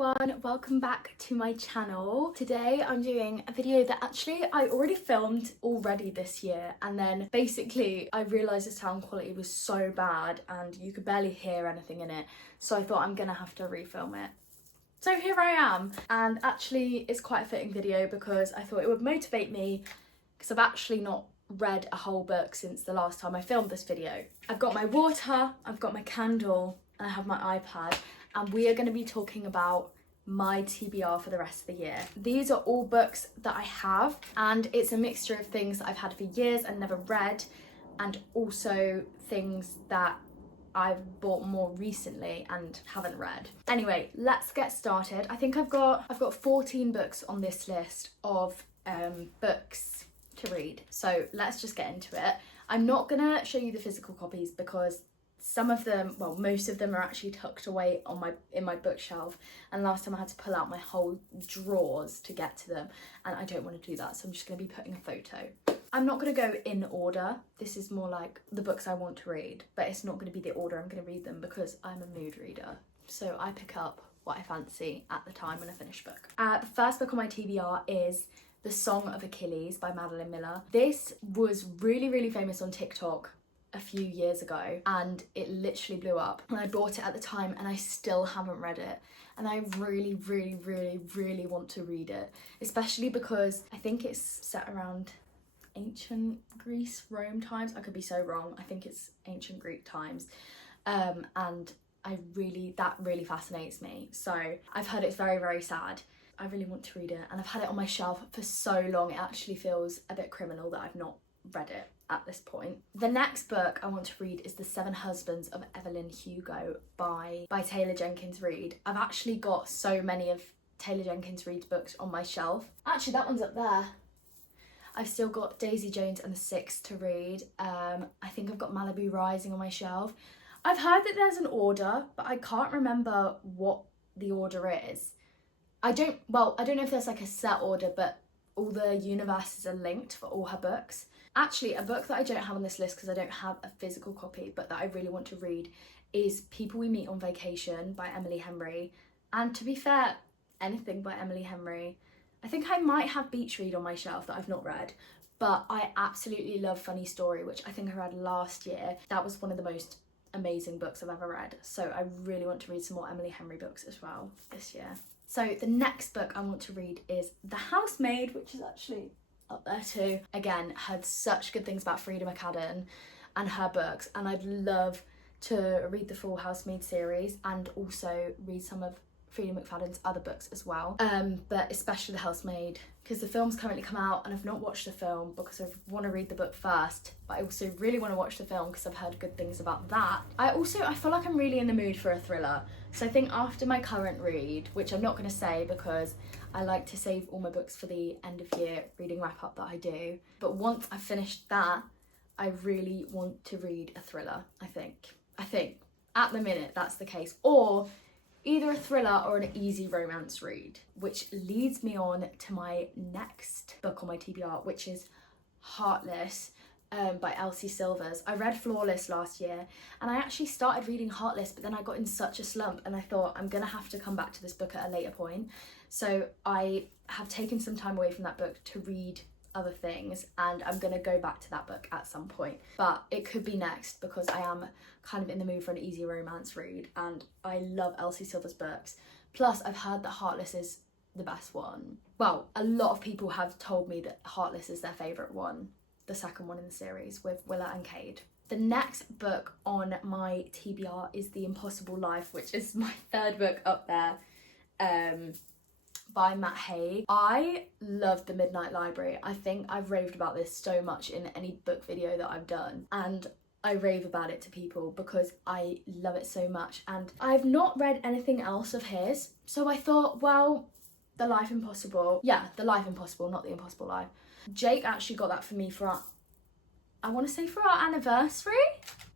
everyone, welcome back to my channel. Today I'm doing a video that actually I already filmed this year, and then basically I realised the sound quality was so bad and you could barely hear anything in it, so I thought I'm gonna have to refilm it. So here I am, and actually it's quite a fitting video because I thought it would motivate me because I've actually not read a whole book since the last time I filmed this video. I've got my water, I've got my candle, and I have my iPad, and we are going to be talking about my TBR for the rest of the year. These are all books that I have, and it's a mixture of things that I've had for years and never read, and also things that I've bought more recently and haven't read. Anyway, let's get started. I think I've got 14 books on this list of books to read. So let's just get into it. I'm not gonna show you the physical copies because some of them, well, most of them are actually tucked away in my bookshelf, and last time I had to pull out my whole drawers to get to them, and I don't want to do that, so I'm just going to be putting a photo. I'm not going to go in order. This is more like the books I want to read, but it's not going to be the order I'm going to read them because I'm a mood reader, so I pick up what I fancy at the time when I finish a book. The first book on my TBR is The Song of Achilles by Madeline Miller. This was really famous on TikTok a few years ago, and it literally blew up, and I bought it at the time and I still haven't read it, and I really want to read it, especially because I think it's set around ancient Greece, Rome times. I could be so wrong. I think it's ancient Greek times, and that really fascinates me. So I've heard it's very sad. I really want to read it, and I've had it on my shelf for so long it actually feels a bit criminal that I've not read it at this point. The next book I want to read is The Seven Husbands of Evelyn Hugo by Taylor Jenkins Reid. I've actually got so many of Taylor Jenkins Reid's books on my shelf. Actually, that one's up there. I've still got Daisy Jones and the Six to read. I think I've got Malibu Rising on my shelf. I've heard that there's an order, but I can't remember what the order is. I don't know if there's like a set order, but all the universes are linked for all her books. Actually, a book that I don't have on this list because I don't have a physical copy, but that I really want to read, is People We Meet on Vacation by Emily Henry. And to be fair, anything by Emily Henry. I think I might have Beach Read on my shelf that I've not read, but I absolutely love Funny Story, which I think I read last year. That was one of the most amazing books I've ever read. So I really want to read some more Emily Henry books as well this year. So the next book I want to read is The Housemaid, which is actually up there too. Again, heard such good things about Frida McAdam and her books, and I'd love to read the full Housemaid series and also read some of Frida McFadden's other books as well, but especially The Housemaid because the film's currently come out and I've not watched the film because I want to read the book first, but I also really want to watch the film because I've heard good things about that. I feel like I'm really in the mood for a thriller, so I think after my current read, which I'm not going to say because I like to save all my books for the end of year reading wrap up that I do, but once I've finished that, I really want to read a thriller. I think at the minute that's the case, or either a thriller or an easy romance read, which leads me on to my next book on my TBR, which is Heartless by Elsie Silvers. I read Flawless last year, and I actually started reading Heartless, but then I got in such a slump and I thought I'm gonna have to come back to this book at a later point. So I have taken some time away from that book to read other things, and I'm gonna go back to that book at some point, but it could be next because I am kind of in the mood for an easy romance read, and I love Elsie Silver's books. Plus I've heard that Heartless is the best one. Well, a lot of people have told me that Heartless is their favourite one, the second one in the series with Willa and Cade. The next book on my TBR is The Impossible Life, which is my third book up there, by Matt Haig. I love The Midnight Library. I think I've raved about this so much in any book video that I've done, and I rave about it to people because I love it so much, and I've not read anything else of his, so I thought, well, The Life Impossible, not The Impossible Life. Jake actually got that for me for our anniversary.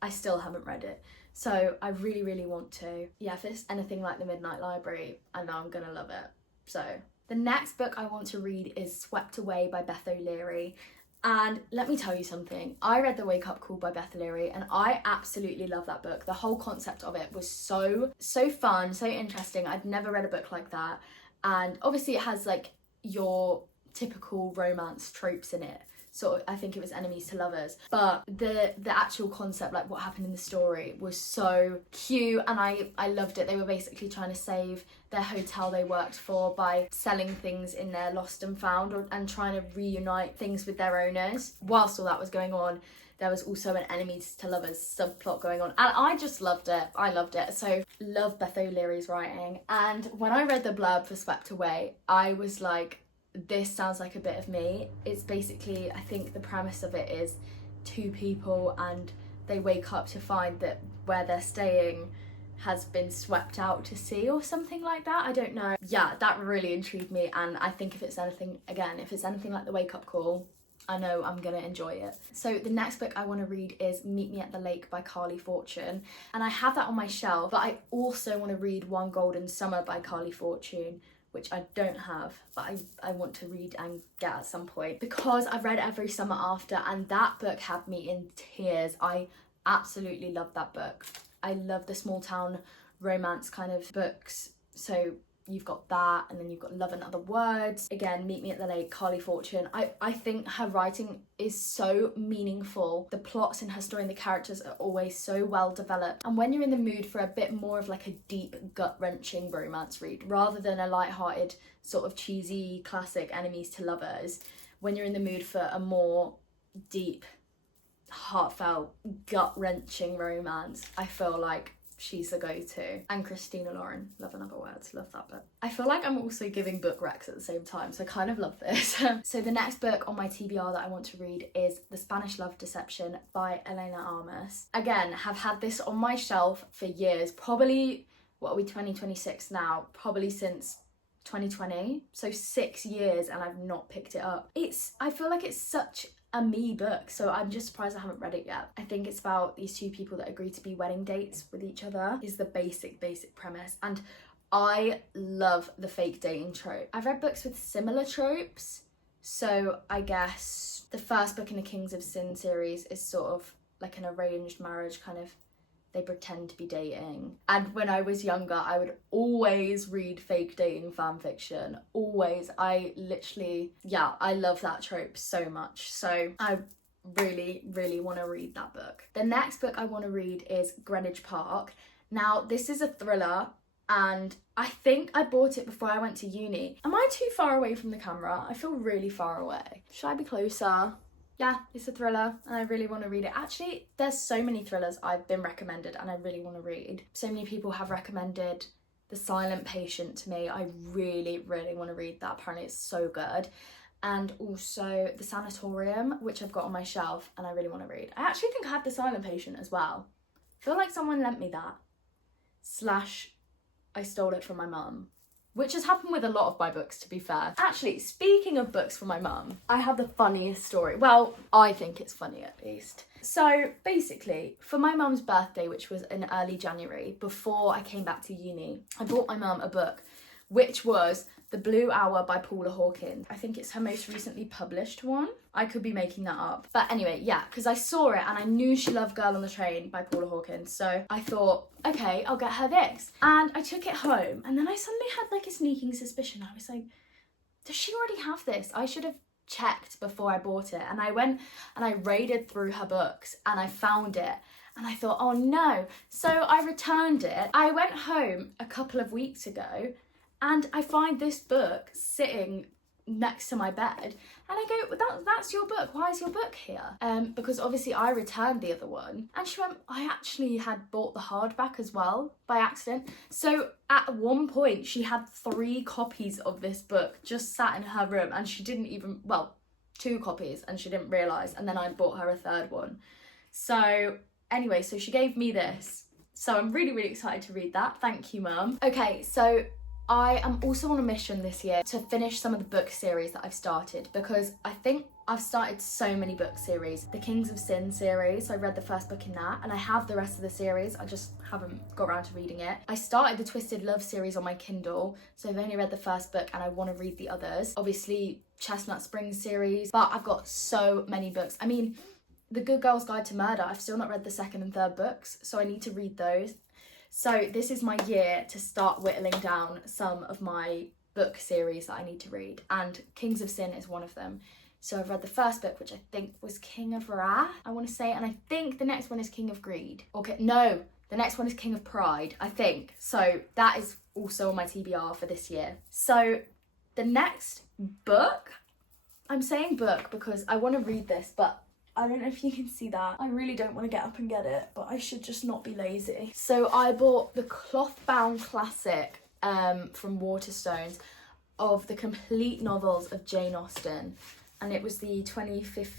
I still haven't read it, so I really want to. Yeah, if it's anything like The Midnight Library, I know I'm gonna love it. So the next book I want to read is Swept Away by Beth O'Leary, And let me tell you something, I read The Wake Up Call by Beth Leary and I absolutely love that book. The whole concept of it was so fun, so interesting. I'd never read a book like that. And obviously it has like your typical romance tropes in it. Sort of, I think it was enemies to lovers, but the actual concept, like what happened in the story, was so cute, and I loved it. They were basically trying to save their hotel they worked for by selling things in their lost and found, and trying to reunite things with their owners. Whilst all that was going on, there was also an enemies to lovers subplot going on, and I just loved it. I loved it. So love Beth O'Leary's writing. And when I read the blurb for Swept Away, I was like, this sounds like a bit of me. It's basically, I think the premise of it is two people and they wake up to find that where they're staying has been swept out to sea or something like that. I don't know. Yeah, that really intrigued me, and I think if it's anything like The Wake Up Call, I know I'm gonna enjoy it. So the next book I want to read is Meet Me at the Lake by Carly Fortune, and I have that on my shelf, but I also want to read One Golden Summer by Carly Fortune, which I don't have, but I want to read and get at some point, because I've read Every Summer After, and that book had me in tears. I absolutely love that book. I love the small town romance kind of books. So you've got that, and then you've got Love and Other Words. Again, Meet Me at the Lake, Carly Fortune. I think her writing is so meaningful. The plots in her story and the characters are always so well developed. And when you're in the mood for a bit more of like a deep, gut-wrenching romance read, rather than a light-hearted, sort of cheesy, classic enemies to lovers, when you're in the mood for a more deep, heartfelt, gut-wrenching romance, I feel like she's the go-to. And Christina Lauren, Love and Other Words, love that book. I feel like I'm also giving book recs at the same time, so I kind of love this. So the next book on my TBR that I want to read is The Spanish Love Deception by Elena Armas. Again, have had this on my shelf for years, probably, what are we, 2026 now? Probably since 2020, so 6 years, and I've not picked it up. I feel like it's such a me book, so I'm just surprised I haven't read it yet. I think it's about these two people that agree to be wedding dates with each other, is the basic premise, and I love the fake dating trope. I've read books with similar tropes, so I guess the first book in the Kings of Sin series is sort of like an arranged marriage kind of, they pretend to be dating. And when I was younger, I would always read fake dating fan fiction. Always. I love that trope so much. So I really, really want to read that book. The next book I want to read is Greenwich Park. Now, this is a thriller, and I think I bought it before I went to uni. Am I too far away from the camera? I feel really far away. Should I be closer? Yeah, it's a thriller and I really want to read it. Actually, there's so many thrillers I've been recommended and I really want to read. So many people have recommended The Silent Patient to me. I really, really want to read that. Apparently it's so good. And also The Sanatorium, which I've got on my shelf and I really want to read. I actually think I have The Silent Patient as well. I feel like someone lent me that. / I stole it from my mum. Which has happened with a lot of my books, to be fair. Actually, speaking of books from my mum, I have the funniest story. Well, I think it's funny at least. So basically, for my mum's birthday, which was in early January, before I came back to uni, I bought my mum a book, which was The Blue Hour by Paula Hawkins. I think it's her most recently published one. I could be making that up. But anyway, yeah, because I saw it and I knew she loved Girl on the Train by Paula Hawkins. So I thought, okay, I'll get her this. And I took it home and then I suddenly had like a sneaking suspicion. I was like, does she already have this? I should have checked before I bought it. And I went and I raided through her books and I found it. And I thought, oh no. So I returned it. I went home a couple of weeks ago and I find this book sitting next to my bed and I go, that's your book, why is your book here? Because obviously I returned the other one, and she went, I actually had bought the hardback as well by accident. So at one point she had 3 copies of this book just sat in her room, and she didn't even, well, 2 copies, and she didn't realise, and then I bought her a 3rd one. So anyway, so she gave me this, so I'm really, really excited to read that. Thank you, Mum. Okay, so I am also on a mission this year to finish some of the book series that I've started, because I think I've started so many book series. The Kings of Sin series, I read the first book in that, and I have the rest of the series, I just haven't got around to reading it. I started the Twisted Love series on my Kindle, so I've only read the first book and I want to read the others. Obviously, Chestnut Springs series, but I've got so many books. I mean, The Good Girl's Guide to Murder, I've still not read the second and third books, so I need to read those. So this is my year to start whittling down some of my book series that I need to read, and Kings of Sin is one of them. So I've read the first book, which I think was King of Wrath, I want to say, and I think the next one is King of Greed. Okay, no, the next one is King of Pride, I think. So that is also on my TBR for this year. So the next book, I'm saying book because I want to read this, but I don't know if you can see that. I really don't want to get up and get it, but I should just not be lazy. So I bought the cloth-bound classic from Waterstones of the complete novels of Jane Austen. And it was the 250th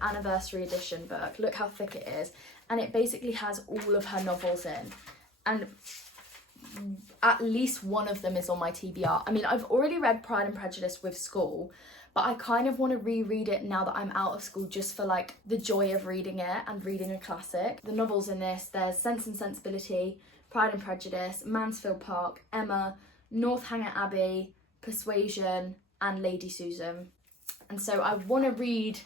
anniversary edition book. Look how thick it is. And it basically has all of her novels in. And at least one of them is on my TBR. I mean, I've already read Pride and Prejudice with school, but I kind of want to reread it now that I'm out of school, just for like the joy of reading it and reading a classic. The novels in this, there's Sense and Sensibility, Pride and Prejudice, Mansfield Park, Emma, Northanger Abbey, Persuasion, and Lady Susan. And so I want to read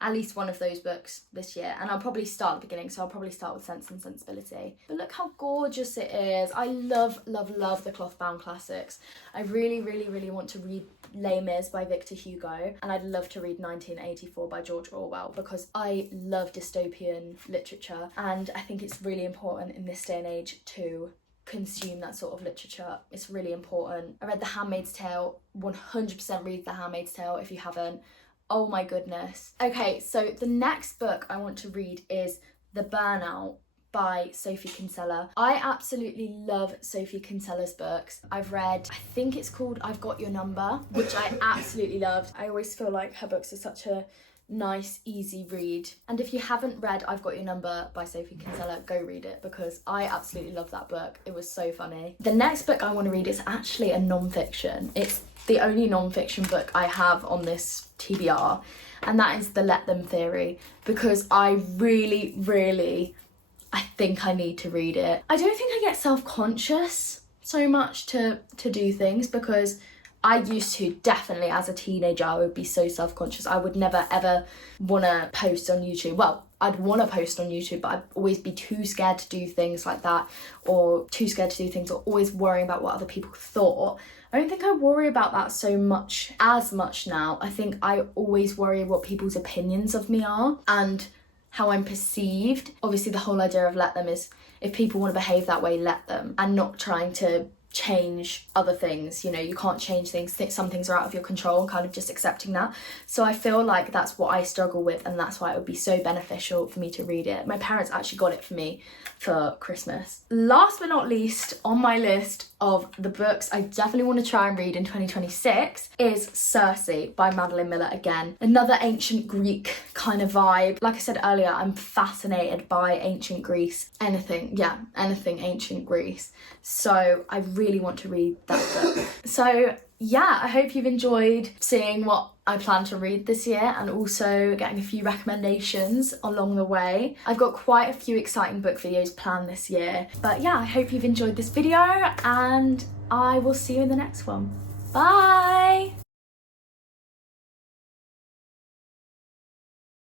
at least one of those books this year, and I'll probably start at the beginning, so I'll probably start with Sense and Sensibility. But look how gorgeous it is. I love the cloth-bound classics. I really want to read Les Mis by Victor Hugo, and I'd love to read 1984 by George Orwell, because I love dystopian literature, and I think it's really important in this day and age to consume that sort of literature. It's really important. I read The Handmaid's Tale. 100% read The Handmaid's Tale if you haven't. Oh my goodness. Okay, so the next book I want to read is The Burnout by Sophie Kinsella. I absolutely love Sophie Kinsella's books. I've read, I think it's called I've Got Your Number, which I absolutely loved. I always feel like her books are such a nice, easy read. And if you haven't read I've Got Your Number by Sophie Kinsella, go read it, because I absolutely love that book. It was so funny. The next book I want to read is actually a non-fiction. It's the only non-fiction book I have on this TBR, and that is The Let Them Theory, because I really I think I need to read it. I don't think I get self-conscious so much to do things, because I used to, definitely as a teenager, I would be so self-conscious. I would never ever want to post on YouTube. Well, I'd want to post on YouTube, but I'd always be too scared to do things like that, or too scared to do things, or always worrying about what other people thought. I don't think I worry about that as much now. I think I always worry what people's opinions of me are and how I'm perceived. Obviously, the whole idea of let them is, if people want to behave that way, let them, and not trying to change other things. You know, you can't change things. Some things are out of your control, and kind of just accepting that. So I feel like that's what I struggle with, and that's why it would be so beneficial for me to read it. My parents actually got it for me for Christmas. Last but not least on my list of the books I definitely want to try and read in 2026 is Circe by Madeline Miller again. Another ancient Greek kind of vibe. Like I said earlier, I'm fascinated by ancient Greece. Anything ancient Greece. So I really want to read that book. So yeah, I hope you've enjoyed seeing what I plan to read this year, and also getting a few recommendations along the way. I've got quite a few exciting book videos planned this year. But yeah, I hope you've enjoyed this video, and I will see you in the next one. Bye!